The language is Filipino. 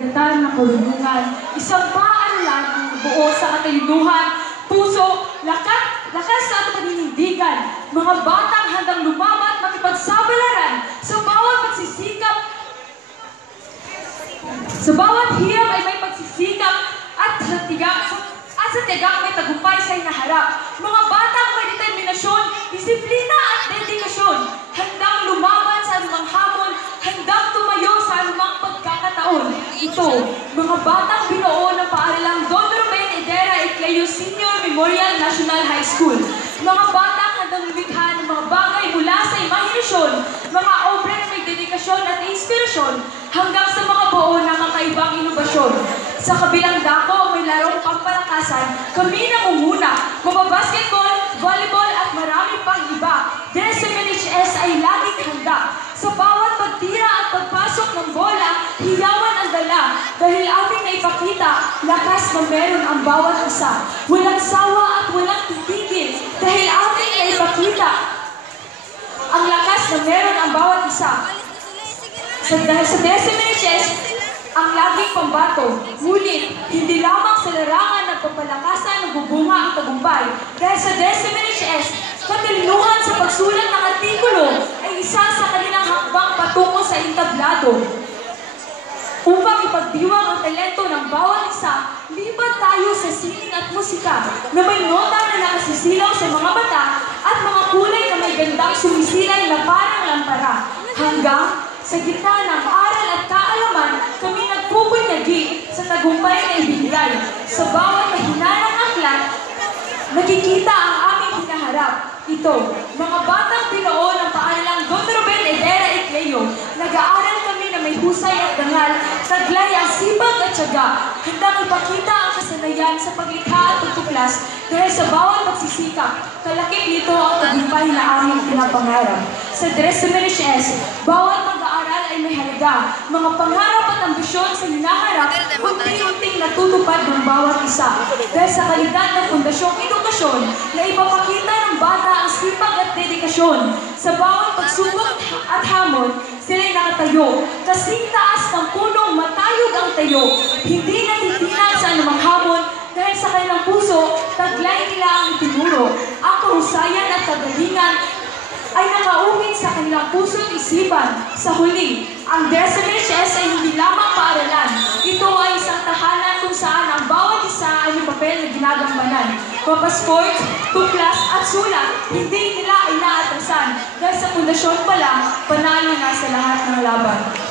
Gatan ng karunungan, isang paaralan ang buo sa katalinuhan, puso, lakas sa ating paninindigan, mga batang handang lumaban at makipagsabalaran sa bawat pagsisikap. Sa bawat hirap ay may pagsisikap at sa tigang may tagumpay sa hinaharap. Mga batang may determinasyon, disiplina at dedikasyon, handang lumaban sa anumang hamon, handang tumayo sa anumang pagkakataon. Ito, mga batang binuo ng paaralang Don Ruben Idera Ecleo Senior Memorial National High School. Mga batang handang lumikha ng mga bagay mula sa imahinasyon, mga obra na may dedikasyon at inspirasyon, hanggang sa mga buo ng kakaibang inobasyon. Sa kabilang dako, may larong pampalakasan, kami nangunguna, mababasketball, volleyball at marami pang iba. DSMNHS ay laging handa. Sa bawat pagtira at pagpasok ng bola, hiyawan ang dala dahil aming naipakita lakas na meron ang bawat isa. Walang sawa at walang titigil dahil aming naipakita ang lakas na meron ang bawat isa. Dahil sa DSMNHS, ang laging pambato, ngunit hindi lamang sa larangan ng papalakasan ng bubunga ang tagumpay. Dahil sa DSMNHS, katalinuhan sa pagsulat ng artikulo ay isa sa kanilang hakbang patungo sa entablado. Upang ipagdiwang ang talento ng bawat isa, lipat tayo sa sining at musika na may nota na nakasisilaw sa mga mata at mga kulay na may gandang sumisilay na parang lampara. Hanggang sa gitna ng aral at kaalaman, kami nagpupunyagi sa tagumpay na ibinigay. Sa bawat mahinanang aklat, nakikita ang aming hinaharap. Ito, mga batang binuo ng paaralang Don Ruben Idera Ecleo. Nag-aaral kami na may husay at dangal, taglay ang sipag at tiyaga, handang ipakita ang kasanayan sa paglikha at pagtuklas dahil sa bawat pagsisikap, kalakip nito ang tagumpay na aming pinapangarap. Sa DSMNHS, bawat mag-aaral ay may halaga, mga pangarap at ambisyon sa hinaharap, unti-unting natutupad ng bawat isa. Dahil sa kalidad ng pundasyong edukasyon na ipapakita ng bata ang sipag at dedikasyon. Sa bawat pagsubok at hamon, sila'y nakatayo. Kasing taas ng punong matayog ang tayo. Hindi natitinan sa anumang hamon dahil sa kanilang puso, taglay nila ang itinuro. Ang kahusayan at kagalingan ay nakaukit sa kanilang puso at isipan. Sa huli, ang DSMNHS ay hindi lamang paaralan. Ito ay isang tahanan kung saan ang bawat isa ay may papel na ginagampanan. Papasport, tuklas at sulat, hindi nila inaatrasan. Dahil sa pundasyon pa lang, panalo na sa lahat ng laban.